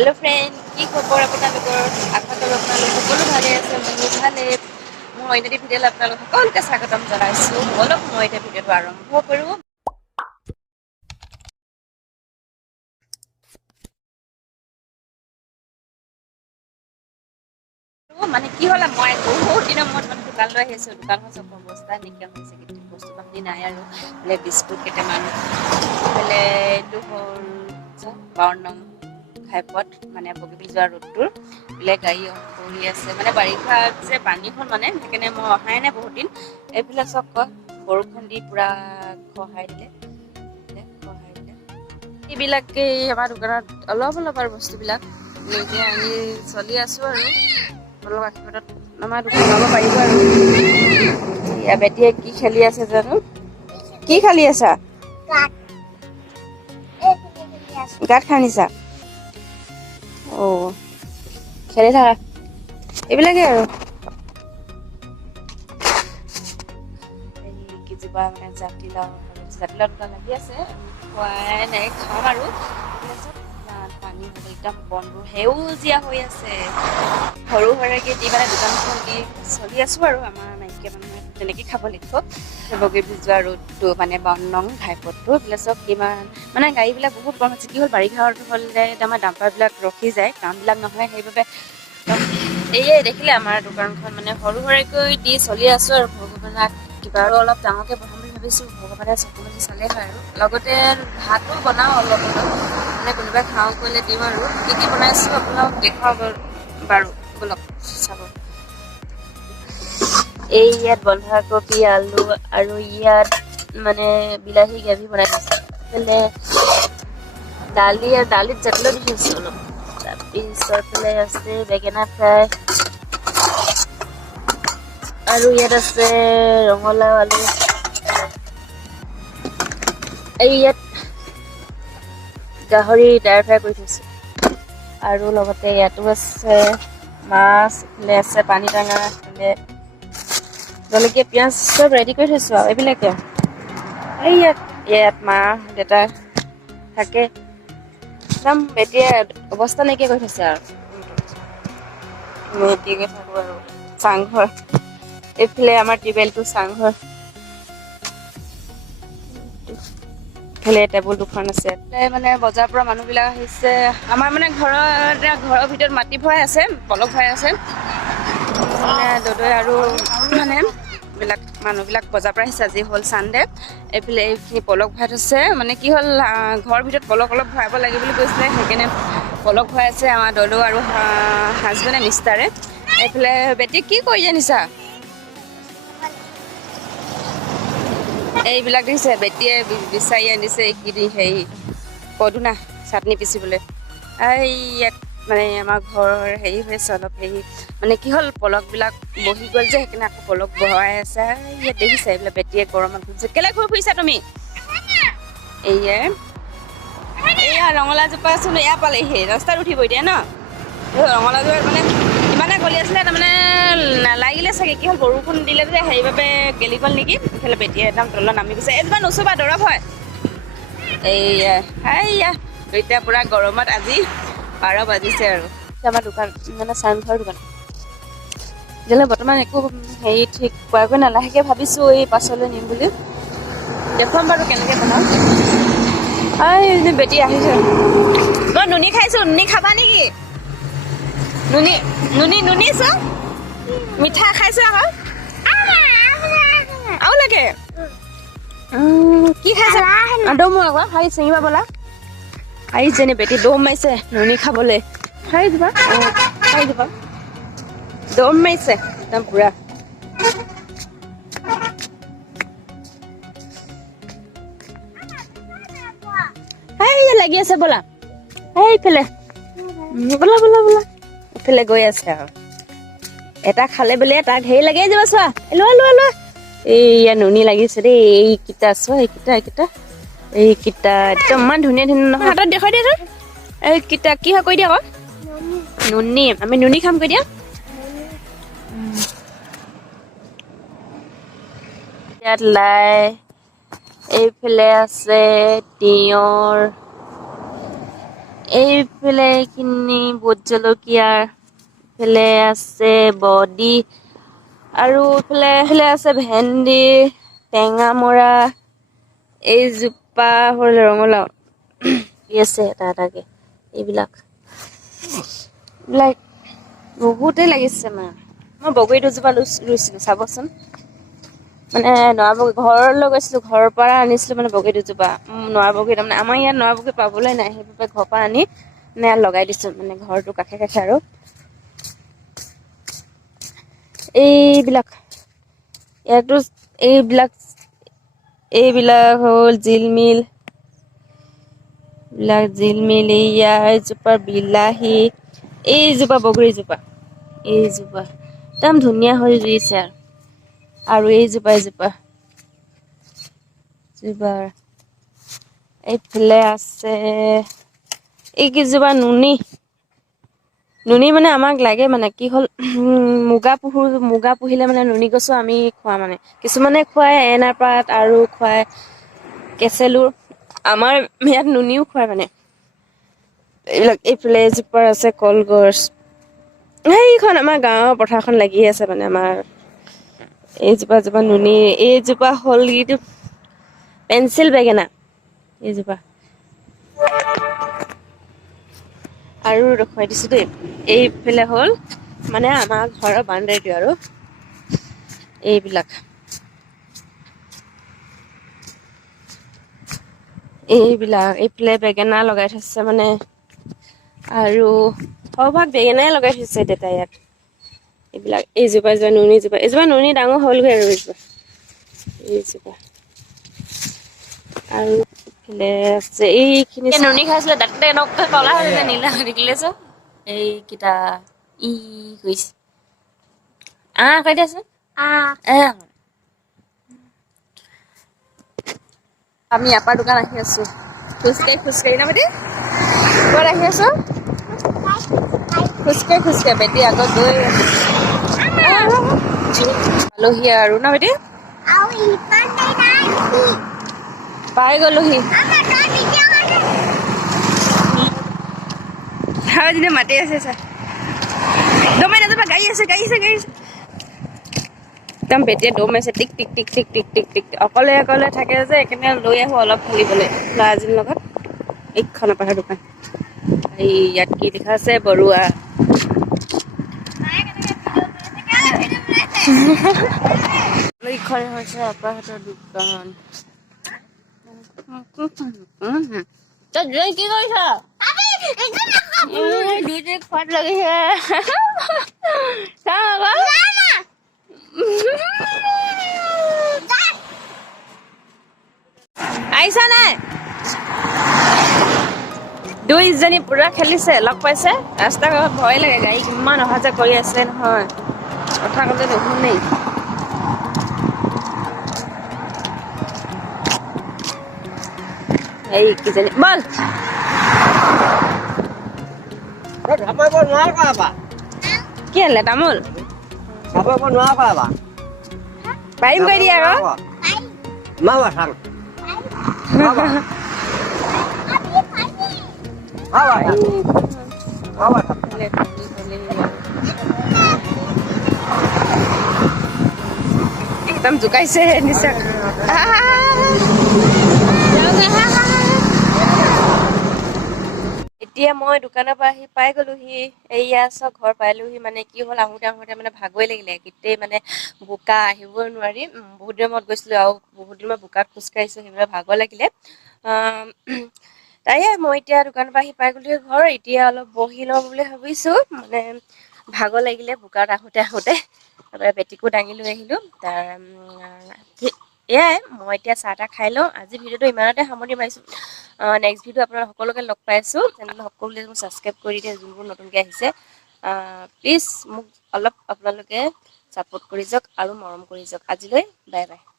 hello friend की खबर আপোনালোকৰ আশা কৰোঁ আপোনালোক সকলো ভালে আছে ময়ো ভালে মই অন্য ভিডিঅ'লৈ আপোনালোক সকলোকে স্বাগতম জনাইছোঁ বলক মই এতিয়া ভিডিঅ'টো আৰম্ভ কৰোঁ মানে কি হ'ল মই বহুত দিনৰ মূৰত মানে দোকান লৈ আহিছোঁ দোকানখন চব অৱস্থা নাইকিয়া হৈছে কিন্তু বস্তু পাতি নাই আৰু বোলে বিস্কুট কেইটামান বোলে এইটো হ'ল 52 নং ঘাইপথ মানে বগীবিল যোৱা ৰোডটোৰ বোলে গাড়ী কৰি আছে মানে বাৰিষা যে পানীখন মানে সেইকাৰণে মই অহাই নাই বহুত দিন এইফালে চব বৰষুণ দি পুৰা খহাই দিলে এইবিলাকে আমাৰ দোকানত অলপ আৰু বস্তুবিলাক নিজে আনি চলি আছোঁ আৰু অলপ আশীৰ্বাদত আমাৰ দোকান যাব পাৰিব আৰু এয়া বেটিয়ে কি খেলি আছে জানো কি খেলি আছা গাঁত খান্দিছা খেলি থাকা এইবিলাকে আৰু কিজোপা মানে জাতিলাও দুটা লাগি আছে খোৱাই নাই খাম আৰু পানী হ'লে একদম বনবোৰ সেউজীয়া হৈ আছে সৰু সৰুকৈ দি মানে দোকানখন দি চলি আছোঁ আৰু আমাৰ নাইকিয়া মানুহে তেনেকৈ খাব লাগিব বগীবিল যোৱা ৰোডটো মানে 52 নং ঘাইপথটো এইফালে চব কিমান মানে গাড়ীবিলাক বহুত কম হৈছে কি হ'ল বাৰিষা হ'লে আমাৰ ডাম্পাৰবিলাক ৰখি যায় কামবিলাক নহয় সেইবাবে এয়ে দেখিলে আমাৰ দোকানখন মানে সৰু সুৰাকৈ দি চলি আছোঁ আৰু ভগৱানক কিবা আৰু অলপ ডাঙৰকৈ বনাম বুলি ভাবিছোঁ ভগৱানে চকু মেলি চালে হয় আৰু লগতে ভাতো বনাওঁ অলপ মানে কোনোবাই খাওঁ কৰিলে দিওঁ আৰু কি বনাইছোঁ আপোনালোক দেখুৱাব বাৰু বলক চাব এই ইয়াত বন্ধাকবি আলু আৰু ইয়াত মানে বিলাহী গ্ৰেভি বনাই থৈছে দালিত জাতিলাও দি থৈছোঁ অলপ তাৰপিছত ফালে আছে বেঙেনা ফ্ৰাই আৰু ইয়াত আছে ৰঙালাও আলু এই ইয়াত গাহৰি ড্ৰাই ফ্ৰাই কৰি থৈছোঁ আৰু লগতে ইয়াতো আছে মাছ এইফালে আছে পানী টেঙা এইফালে জলকীয়া পিঁয়াজ চব ৰেডি কৰি থৈছোঁ আৰু এইবিলাকে এই ইয়াত মা দেউতা থাকে একদম এতিয়া অৱস্থা নাইকিয়া কৰি থৈছে আৰু এতিয়াকে থাকোঁ আৰু চাংঘৰ এইফালে আমাৰ টিউবেলটো চাংঘৰ এইফালে টেবুল দুখন আছে মানে বজাৰৰ পৰা মানুহবিলাক আহিছে আমাৰ মানে ঘৰৰ ভিতৰত মাটি ভৰাই আছে পলক ভৰাই আছে মানে দদৈ আৰু মানে এইবিলাক মানুহবিলাক বজাৰৰ পৰা আহিছে আজি হ'ল চানডে এইফালে এইখিনি পলক ভৰাই থৈছে মানে কি হ'ল ঘৰৰ ভিতৰত পলক অলপ ভৰাব লাগে বুলি কৈছিলে সেইকাৰণে পলক ভৰাই আছে আমাৰ দদৌ আৰু হাজবেণ্ডে মিষ্টাৰে এইফালে বেটি কি কৰি আনিছা এইবিলাক দিছে বেটিয়ে বিচাৰি আনিছে এইখিনি হেৰি পদুনা চাটনি পিচিবলৈ এই ইয়াত মানে আমাৰ ঘৰৰ হেৰি হৈছে অলপ হেৰি মানে কি হ'ল পলকবিলাক বহি গ'ল যে সেইকাৰণে আকৌ পলক বহাই আছে ইয়াত দেখিছে এইবিলাক বেটিয়ে গৰমত ঘূৰিছে কেলৈ ঘূৰি ফুৰিছা তুমি এয়া ৰঙালাওজোপাচোন এয়া পালেহি ৰাস্তাত উঠিব এতিয়া ন ৰঙালাওজোপা মানে ইমানে গলি আছিলে তাৰমানে নালাগিলে চাগে কি হ'ল বৰষুণ দিলে যে সেইবাবে গেলি গ'ল নেকি ইফালে বেটিয়ে একদম তলত নামি গৈছে এইজোপা নুচুবা দৰৱ হয় এইয়া এতিয়া পূৰা গৰমত আজি 12 বাজিছে আৰু আমাৰ দোকান মানে চাংঘৰ দোকান যেনে বৰ্তমান একো হেৰি ঠিক পোৱাকৈ নালাহেকৈ ভাবিছোঁ এই পাছলৈ নিম বুলি দেখুৱাম বাৰু কেনেকৈ বনাওঁ বেটি আহিছে মই নুনি খাইছোঁ নুনি খাবা নেকি নুনি চোৱা মিঠা খাইছোঁ আকৌ আৰু লাগে কি খাইছে দম আকৌ খাই চিঙিবা বলা আহিছেনে বেটি দম মাৰিছে নুনি খাবলৈ খাই দিবা দম মাৰিছে একদম পুৰা লাগি আছে বলা এইফালে বলা এইফালে গৈ আছে আৰু এটা খালে বোলে তাক হেৰি লাগি যাব চোৱা লোৱা এইয়া নুনি লাগিছে দেই এইকেইটা চোৱা এইকেইটা একদম ইমান ধুনীয়া নহয় হাতত দেখুৱাই দিয়া এইকেইটা কি হয় কৈ দিয়া আকৌ নুনি আমি নুনি খাম কৈ দিয়া ইয়াত লাই এইফালে আছে তিয়ঁহ এইফালে এইখিনি ভোট জলকীয়াৰ এইফালে আছে বডি আৰু এইফালে আছে ভেন্দি টেঙামৰা এইজোপা হ'ল ৰঙালাও আছে এটা এটাকে এইবিলাক বহুতেই লাগিছে মানে মই বগৰী দুজোপা ৰুইছিলোঁ চাবচোন মানে নৰা বগৰী ঘৰলৈ গৈছিলোঁ ঘৰৰ পৰা আনিছিলোঁ মানে বগৰী দুজোপা নৰা বগৰী তাৰমানে আমাৰ ইয়াত নৰা বগৰী পাবলৈ নাই সেইবাবে ঘৰৰ পৰা আনি মানে ইয়াত লগাই দিছোঁ মানে ঘৰটো কাষে কাষে আৰু এইবিলাক ইয়াতো এইবিলাক হ'ল জিলমিল এইয়া এইজোপা বিলাহী এইজোপা বগৰীজোপা এইজোপা একদম ধুনীয়া হৈ ৰুইছে আৰু এইজোপা এইফালে আছে এইকেইজোপা নুনী মানে আমাক লাগে মানে কি হ'ল মুগা পুহিলে মানে নুনী গছো আমি খোৱা মানে কিছুমানে খুৱাই এনাৰ পাত আৰু খুৱাই কেচেলু আমাৰ ইয়াত নুনীও খুৱাই মানে এইবিলাক এইফালে এজোপা আছে কলগছ সেইখন আমাৰ গাঁৱৰ পথাৰখন লাগি আছে মানে আমাৰ এইজোপা নুনী এইজোপা হ'ল কিটো পেঞ্চিল বেঙেনা এইজোপা আৰু ৰখুৱাই দিছো দেই এইফালে হ'ল মানে আমাৰ ঘৰৰ বাউণ্ডেৰীটো আৰু এইফালে বেঙেনা লগাই থৈছে মানে আৰু সৰভাগ বেঙেনাই লগাই থৈছে দেউতাই ইয়াত এইজোপা নুনী ডাঙৰ হ'লগৈ আৰু এইজোপা আৰু এইফালে আছে এইখিনি নুনী খাইছিলে দাঁততে এনেকুৱা কলা হৈ যায় নীলা হৈ থাকিলে যে এইকেইটা কৰিছে কৈ দিয়াচোন আমি আপাৰ দোকান আহি আছো খোজকাঢ়ি না বেটি ক'ত আহি আছো খোজকাঢ়ি বেটি আগত গৈ আলহী আৰু না বেটি পাই গলোহি মাতি আছে দমাই নাযাবা গাড়ী আছে একদম বেটিয়ে দম আছে টিক টিক টিক টিক টিক টিক টিক অকলে থাকে যে একেবাৰে লৈ আহো অলপ খেলিবলৈ ল'ৰাজনীৰ লগত এইখন পাহাৰ দোকান এই ইয়াত কি লিখা আছে বৰুৱা এইখন হৈছে আপাহঁতৰ দোকান তই কি কৰিছ দুইজনী খোৱাত লাগিছে আহিছা নাই দুইজনী পুৰা খেলিছে লগ পাইছে ৰাস্তা কাষত ভয় লাগে গাড়ী কিমান অহা যোৱা কৰি আছে নহয় কথা ক'লে নুশুনেই এইকেইজনী বল কি আনিলে তামোল পাৰিম কৰি দিয়া আকৌ একদম জোকাইছে নিশ্চয় এতিয়া মই দোকানৰ পৰা আহি পাই গলোহি এইয়া চব ঘৰ পাইলোহি মানে কি হ'ল আহোঁতে মানে ভাগৰি লাগিলে গোটেই মানে বোকা আহিবই নোৱাৰি বহুত দিনৰ মূৰত গৈছিলোঁ আৰু বহুত দিনৰ মূৰত বোকাত খোজকাঢ়িছোঁ সেইবাবে ভাগৰ লাগিলে মই এতিয়া দোকানৰ পৰা আহি পাই গলোহি ঘৰ এতিয়া অলপ বহি লওঁ বুলি ভাবিছোঁ মানে ভাগৰ লাগিলে বোকাত আহোঁতে তাৰপৰা বেটিকো দাঙি লৈ আহিলোঁ এয়াই মই এতিয়া চাহ তাহ খাই লওঁ আজি ভিডিঅ'টো ইমানতে সামৰণি মাৰিছোঁ নেক্সট ভিডিঅ' আপোনালোক সকলোকে লগ পাই আছোঁ চেনেলটো সকলোৱে ছাবস্ক্ৰাইব কৰি দিয়ে যোনবোৰ নতুনকৈ আহিছে প্লিজ মোক অলপ আপোনালোকে ছাপোৰ্ট কৰি যাওক আৰু মৰম কৰি যাওক আজিলৈ বাই বাই